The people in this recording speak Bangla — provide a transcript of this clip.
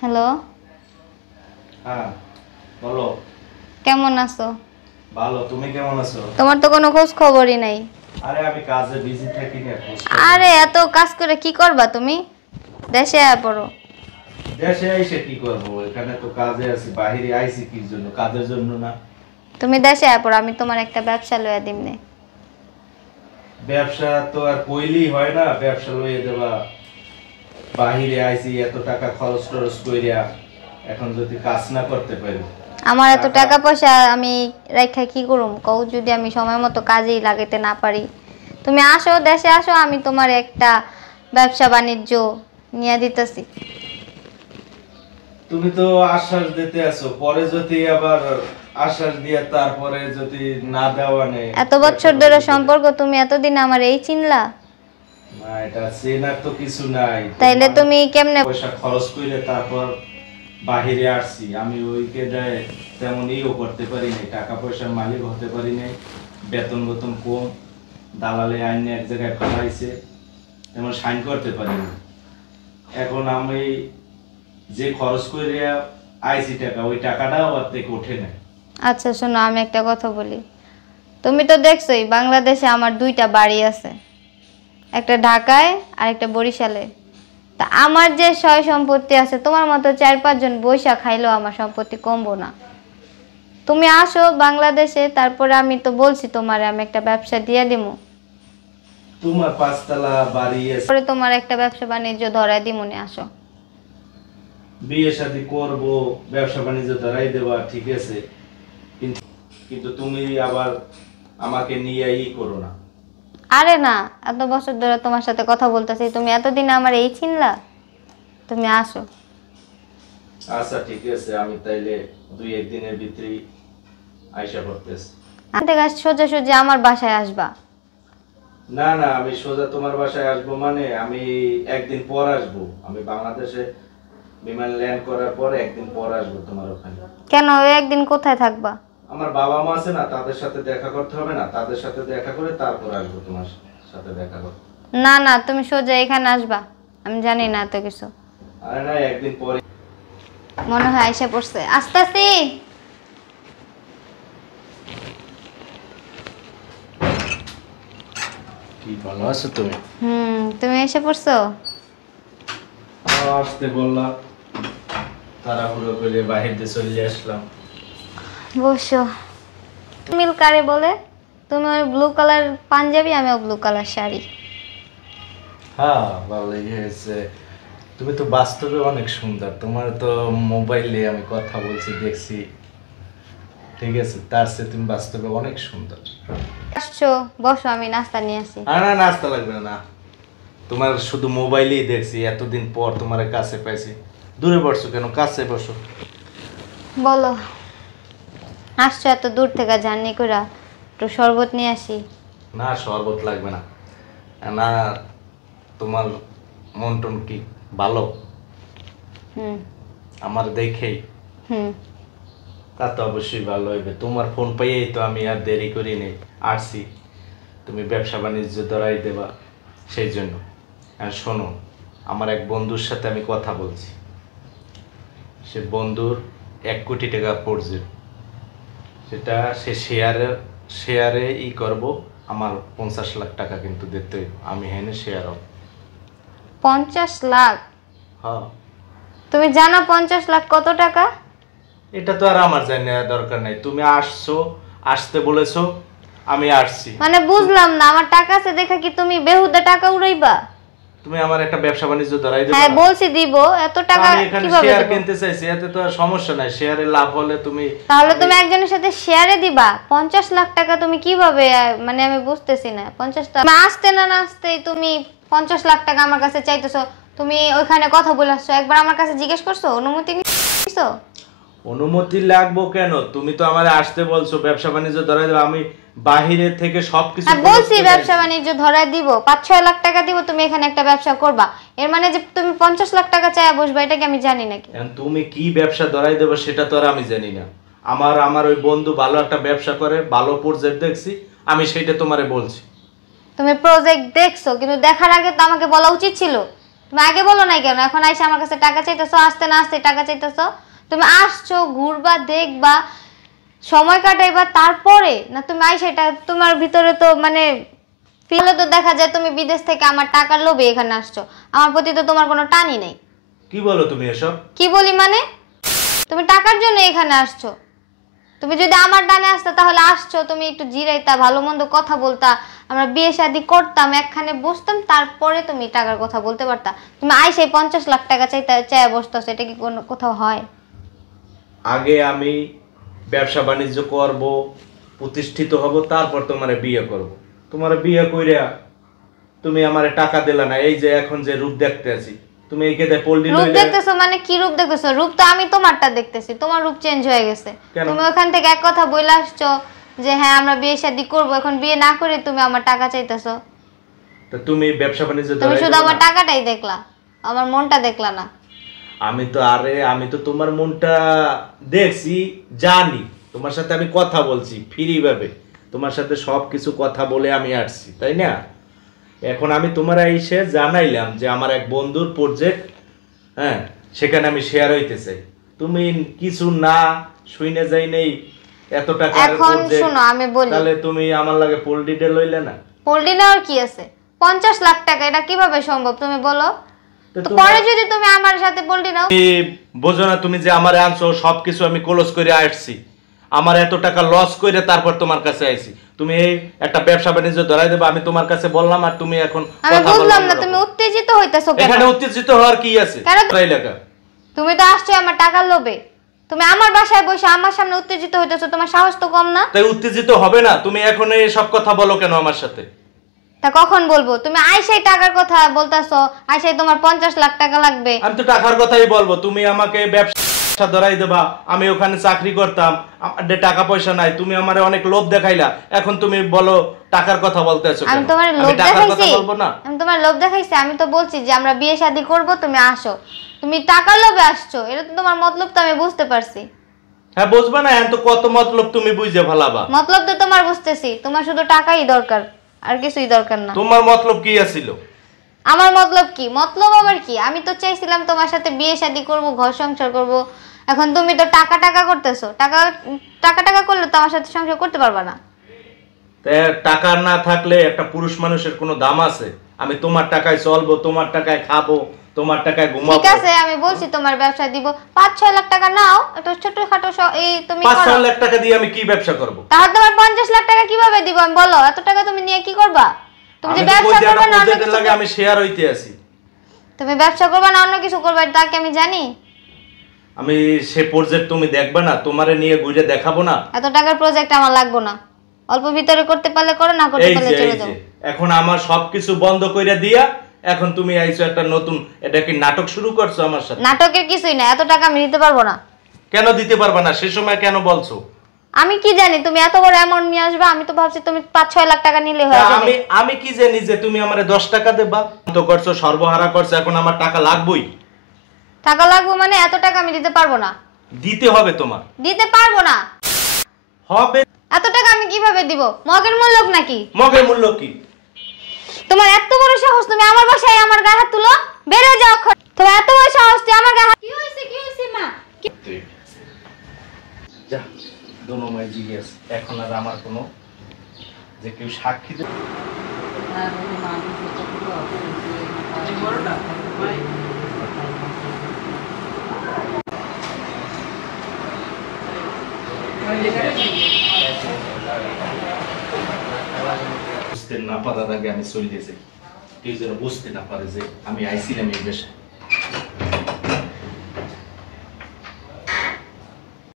হ্যালো। হ্যাঁ বলো। কেমন আছো? ভালো, তুমি কেমন আছো? তোমার তো কোনো খোঁজ খবরই নাই। আরে আমি কাজে বিজি থাকি না, আরে এত কাজ করে কি করবা তুমি? দেশে আয়া পড়ো। দেশে আইসে কি করব? এখানে তো কাজে আছি, বাইরে আইছি কি জন্য? কাজের জন্য না। তুমি দেশে আয়া পড়ো, আমি তোমার একটা ব্যবসা লইয়া দিমনে। ব্যবসা তো আর কইলেই হয় না, ব্যবসা লইয়ে দেবা। বাইরে আইছি এত টাকা খরচ টরচ কইরা, এখন যদি কাজ না করতে পারি। আমার এত টাকা পয়সা আমি রাইখা কি করুম কও, যদি আমি সময় মতো কাজেই লাগাইতে না পারি? তুমি আসো, দেশে আসো, আমি তোমার একটা ব্যবসা বাণিজ্য নিয়ে দিতেছি। তুমি তো আশ্বাস দিতে আছো, পরে যদি আবার আশ্বাস দিয়ে তারপরে যদি না দেওয়া নেই। এত বছর ধরে সম্পর্ক, তুমি এতদিন আমার এই চিনলা? না, এটা চেনার তো কিছু নাই। তাইলে তুমি কেমনে পয়সা খরচ করে তারপর বাহিরে আসছি, আমি ওইকে দেয় তেমন ইও করতে পারি নাই, টাকা পয়সার মালিক হতে পারি নাই। বেতন বেতন কম, দালালে আইনে এক জায়গায় ফেলাইছে, তেমন সাইন করতে পারি না। এখন আমি যে খরচ করে আইছি টাকা, ওই টাকাটাও আর থেকে ওঠে না। আচ্ছা শোনো, আমি একটা কথা বলি। তুমি তো দেখছোই বাংলাদেশে আমার দুইটা বাড়ি আছে, একটা ঢাকায় আর একটা বরিশালে। তা আমার যে সয় সম্পত্তি আছে, তোমার মতো 4-5 জন বৈশা খাইলেও আমার সম্পত্তি কমবো না। তুমি আসো বাংলাদেশে, তারপরে আমি তো বলছি তোমারে আমি একটা ব্যবসা দিয়ে দিমু। তোমার 5 তলা বাড়ি আছে, পরে তোমার একটা ব্যবসা বাণিজ্য ধরায় দিমুনি, আসো। বিয়ে শাদী করবো, ব্যবসা বাণিজ্য ধরাই দেবা, ঠিক আছে, কিন্তু কিন্তু তুমি আবার আমাকে নিয়ে ই করো না। আরে না, এত বছর ধরে তোমার সাথে কথা বলতেছি, তুমি এতদিন আমার এই চিনলা? তুমি আসো। আচ্ছা ঠিক আছে, আমি তাইলে 2-1 দিনের ভিতরেই আইসা করতেছি। আমাদের কাছে সোজা সোজা আমার বাসায় আসবা। না না, আমি সোজা তোমার বাসায় আসবো মানে আমি একদিন পর আসবো। আমি বাংলাদেশে বিমান ল্যান্ড করার পর একদিন পর আসবো তোমার ওখানে। কেন, ওই একদিন কোথায় থাকবা? আমার বাবা মা আছে না, তাদের সাথে দেখা করতে হবে না? তাদের সাথে দেখা করে তারপর আসবো তোমার সাথে দেখা করতে। না না, তুমি সোজা এখানে আসবা, আমি জানি না এত কিছু। আরে না, একদিন পরে। মনে হয় আইসা পড়ছে, আস্তে আস্তে। কি ভালো আছো তুমি? তুমি এসে পড়ছো? আসতে বললাম, তাড়াহুড়ো করে বাহির দিয়ে চলে আসলাম। বসো। মিল কারে বলে? তুমি ওই ব্লু কালার পাঞ্জাবি, আমি ব্লু কালার শাড়ি। হ্যাঁ ভালোই হয়েছে। তুমি তো বাস্তবে অনেক সুন্দর, তোমার তো মোবাইলে আমি কথা বলছি দেখছি, ঠিক আছে, তার চেয়ে তুমি বাস্তবে অনেক সুন্দর। আসছো, বসো, আমি নাস্তা নিয়ে আসি। আর না, নাস্তা লাগবে না। তোমার শুধু মোবাইলেই দেখছি, এতদিন পর তোমার কাছে পাইছি। দূরে বসছো কেন, কাছে বসো। বলো, আসছো এত দূর থেকে জার্নি করে, একটু শরবত নিয়ে আসি। না, শরবত লাগবে না। না, তোমার মন টন কি ভালো? হুম আমার দেখেই হুম তা তো অবশ্যই ভালো হইবে। তোমার ফোন পাইয়েই তো আমি আর দেরি করি নেই, আসছি। তুমি ব্যবসা বাণিজ্য ধরাই দেবা, সেই জন্য। আর শোনো, আমার এক বন্ধুর সাথে আমি কথা বলছি, সে বন্ধুর 1 কোটি টাকা পড়ছে। সেটা সে শেয়ারে করব। আমার 50 লাখ টাকা কিন্তু দিতে হইব, আমি হেনে শেয়ার হব। 50 লাখ? হ্যাঁ। তুমি জানো 50 লাখ কত টাকা? এটা তো আর আমার জানার দরকার নাই, তুমি আসছো, আসতে বলেছো, আমি আসছি। মানে বুঝলাম না, আমার টাকা আছে দেখা কি তুমি বেহুদা টাকা উড়াইবা? তুমি আমার একটা ব্যবসা বাণিজ্য ধরাই দেবে? হ্যাঁ বলছি দিব, এত টাকা আমি এখানে কিভাবে শেয়ার দেব? কিনতে চাইছি, এতে তো আর সমস্যা নাই। শেয়ারে লাভ হলে তুমি তাহলে তুমি একজনের সাথে শেয়ারে দিবা 50 লাখ টাকা? তুমি কিভাবে মানে আমি বুঝতেছি না। 50 টাকা তুমি আসতে না আসতেই তুমি 50 লাখ টাকা আমার কাছে চাইতেছো? তুমি ওইখানে কথা বলে আসছো, একবার আমার কাছে জিজ্ঞেস করছো, অনুমতি নিছো? অনুমতি লাগবো কেন? তুমি তো আমারে আসতে বলছো, ব্যবসা বাণিজ্য ধরাই দেবে। আমি বাহিরে থেকে সবকিছু হ্যাঁ বলছি ব্যবসা বাণিজ্য ধরায় দিব, 5-6 লাখ টাকা দিব, তুমি এখানে একটা ব্যবসা করবা। এর মানে যে তুমি 50 লাখ টাকা চাইয়া বসবা, এটা কি আমি জানি নাকি? এখন তুমি কি ব্যবসা ধরাই দেবে সেটা তো আর আমি জানি না। আমার ওই বন্ধু ভালো একটা ব্যবসা করে, ভালো প্রজেক্ট দেখছি, আমি সেইটা তোমারে বলছি। তুমি প্রজেক্ট দেখছো, কিন্তু দেখার আগে তো আমাকে বলা উচিত ছিল। তুমি আগে বলো নাই কেন? এখন আইসা আমার কাছে টাকা চাইতেছো, আসতে না আসতে টাকা চাইতেছো? তুমি আসছো ঘুরবা, দেখবা, সময় কাটাইবা, তারপরে না তুমি আইসা এটা তোমার ভিতরে তো মানে ফিলে তো দেখা যায় তুমি বিদেশ থেকে আমার টাকার লোভে এখানে আসছো। আমার প্রতি তো তোমার কোনো টানই নেই। কি বলো তুমি এসব? কি বলি মানে? তুমি টাকার জন্য এখানে আসছো। তুমি যদি আমার ডানে আসতা তাহলে আসছো তুমি একটু জিরাইতা, ভালো মন্দ কথা বলতা, আমরা বিয়ে শাদী করতাম, একখানে বসতাম, তারপরে তুমি টাকার কথা বলতে পারতা। তুমি আইসে 50 লাখ টাকা চাইয়া বসতেছো, এটা কি কোনো কোথাও হয়? আগে আমি ব্যবসা বাণিজ্য করব, প্রতিষ্ঠিত হব, তারপর তোমারে বিয়ে করব। তোমারে বিয়ে কইরা তুমি আমারে টাকা দিলা না, এই যে এখন যে রূপ দেখতে আছি, তুমি এই কেদে পল্লী রূপ লইলে। দেখতেছো মানে কি রূপ দেখতেছো? রূপ তো আমি তোমারটা দেখতেছি, তোমার রূপ চেঞ্জ হয়ে গেছে। তুমি ওখান থেকে এক কথা বলে আসছো যে হ্যাঁ আমরা বিয়ে শাদী করব, এখন বিয়ে না করে তুমি আমার টাকা চাইতেছো। তো তুমি ব্যবসা বাণিজ্য তুমি শুধু আমার টাকাটাই দেখলা, আমার মনটা দেখলা না। আমি তো তোমার মনটা দেখছি, জানি। তোমার সাথে আমি কথা বলছি ফ্রি ভাবে, তোমার সাথে সবকিছু কথা বলে আমি আসছি, তাই না? এখন আমি তোমার এসে জানাইলাম যে আমার এক বন্ধুর প্রজেক্ট, হ্যাঁ, সেখানে আমি শেয়ার হইতে চাই। তুমি কিছু না শুইনে যাই নেই এত টাকা। এখন শোনো আমি বলি, তাহলে তুমি আমার লাগে পোল্ট্রিটা লইলে না? পোল্ট্রি নেওয়ার কি আছে? 50 লাখ টাকা, এটা কিভাবে সম্ভব তুমি বলো? তো পরে যদি তুমি আমার সাথে পোল্ট্রি নাও। বোঝো না তুমি যে আমারে আনছো, সবকিছু আমি ক্লোজ করে আসছি, আমার এত টাকা লস করে তারপর তোমার কাছে আইছি। তুমি এই একটা ব্যবসা বাণিজ্য ধরাই দেবে, আমি তোমার কাছে বললাম, আর তুমি এখন আমি বুঝলাম না তুমি উত্তেজিত হইতাছো কেন? এখানে উত্তেজিত হওয়ার কি আছে? তুমি তো আসছো আমার টাকার লোভে, তুমি আমার বাসায় বসে আমার সামনে উত্তেজিত হইতাছো, তোমার সাহস তো কম না? তাই উত্তেজিত হবে না? তুমি এখন এই সব কথা বলো কেন আমার সাথে? তা কখন বলবো? তুমি আইসাই টাকার কথা বলতাছো, আইসাই তোমার 50 লাখ টাকা লাগবে। আমি তো টাকার কথাই বলবো, তুমি আমাকে ব্যবসা ধরাই দেবা, আমি ওখানে চাকরি করতাম, আমার টাকা পয়সা নাই, তুমি আমারে অনেক লোভ দেখাইলা, এখন তুমি বলো টাকার কথা বলতেছো কেন? আমি তোমার লোভ দেখাইছি? বলবো না, আমি তোমার লোভ দেখাইছি? আমি তো বলছি যে আমরা বিয়ে শাদী করব, তুমি আসো। তুমি টাকার লোভে আসছো, এটা তো তোমার মতলব তো আমি বুঝতে পারছি। হ্যাঁ বুঝবা না, এখন তো কত মতলব তুমি বুঝে ফেলাবা। মতলব তো তোমার বুঝতেছি, তোমার শুধু টাকাই দরকার, আর কিছুই দরকার না। তোমার মতলব কি ছিল? আমার মতলব কি? মতলব আবার কি? আমি তো চাইছিলাম তোমার সাথে বিয়ে শাদী করব, ঘর সংসার করব। এখন তুমি তো টাকা টাকা করতেছো, টাকা টাকা টাকা করলে তো আমার সাথে সংসার করতে পারবা না। টাকা না থাকলে একটা পুরুষ মানুষের কোনো দাম আছে? আমি তোমার টাকায় চলবো, তোমার টাকায় খাবো, তোমার টাকায় ঘুমাবো। ঠিক আছে, আমি বলছি তোমার ব্যবসা দিব, 5-6 লাখ টাকা নাও, একটা ছোটখাটো এই তুমি 5-6 লাখ টাকা দিয়ে আমি কি ব্যবসা করব? তাহলে তোমার 50 লাখ টাকা কিভাবে দিব আমি বলো? এত টাকা তুমি নিয়ে কি করবা? তুমি যে ব্যবসা করবে না অন্য কিছু লাগে, আমি শেয়ার হইতে আছি। তুমি ব্যবসা করবে না অন্য কিছু করবে, তা কি আমি জানি? আমি সে প্রজেক্ট তুমি দেখবে না? তোমারে নিয়ে ঘুরে দেখাবো না? এত টাকার প্রজেক্ট আমার লাগবে না, অল্প ভিতরে করতে পারলে করো, না করতে পারলে চলে যাও। এখন আমার সবকিছু বন্ধ কইরা দিয়া এখন তুমি আইছো একটা নতুন, এটা কি নাটক শুরু করছো আমার সাথে? নাটকের কিছুই না, এত টাকা আমি দিতে পারবো না। কেন দিতে পারবা না? সে সময় কেন বলছো? আমি কি জানি তুমি এত বড় অ্যামাউন্ট নিয়ে আসবে? আমি তো ভাবছি তুমি 5-6 লাখ টাকা নিলে হয়ে যাবে। আমি কি জানি যে তুমি আমারে 10 টাকা দেবা? তো করছো, সর্বহারা করছো, এখন আমার টাকা লাগবেই। টাকা লাগবে মানে? এত টাকা আমি দিতে পারবো না। দিতে হবে তোমার। দিতে পারবো না। হবে। এত টাকা আমি কিভাবে দিব? মগের মূল্য নাকি? মগের মূল্য কি? তোমার এত বড় সাহস তুমি আমার বাসায় আমার গায়ে হাত তুলো? বেরো যাও। তোমার এত বড় সাহস তুই আমার গায়ে হাত... কি হইছে মা? যা দোনো মাই জিজ্ঞেস, এখন আর আমার কোনো যে কেউ সাক্ষী দেবে বুঝতে না পারার আগে আমি চলে যাই, কেউ যেন বুঝতে না পারে যে আমি আইছিলাম এই দেশে।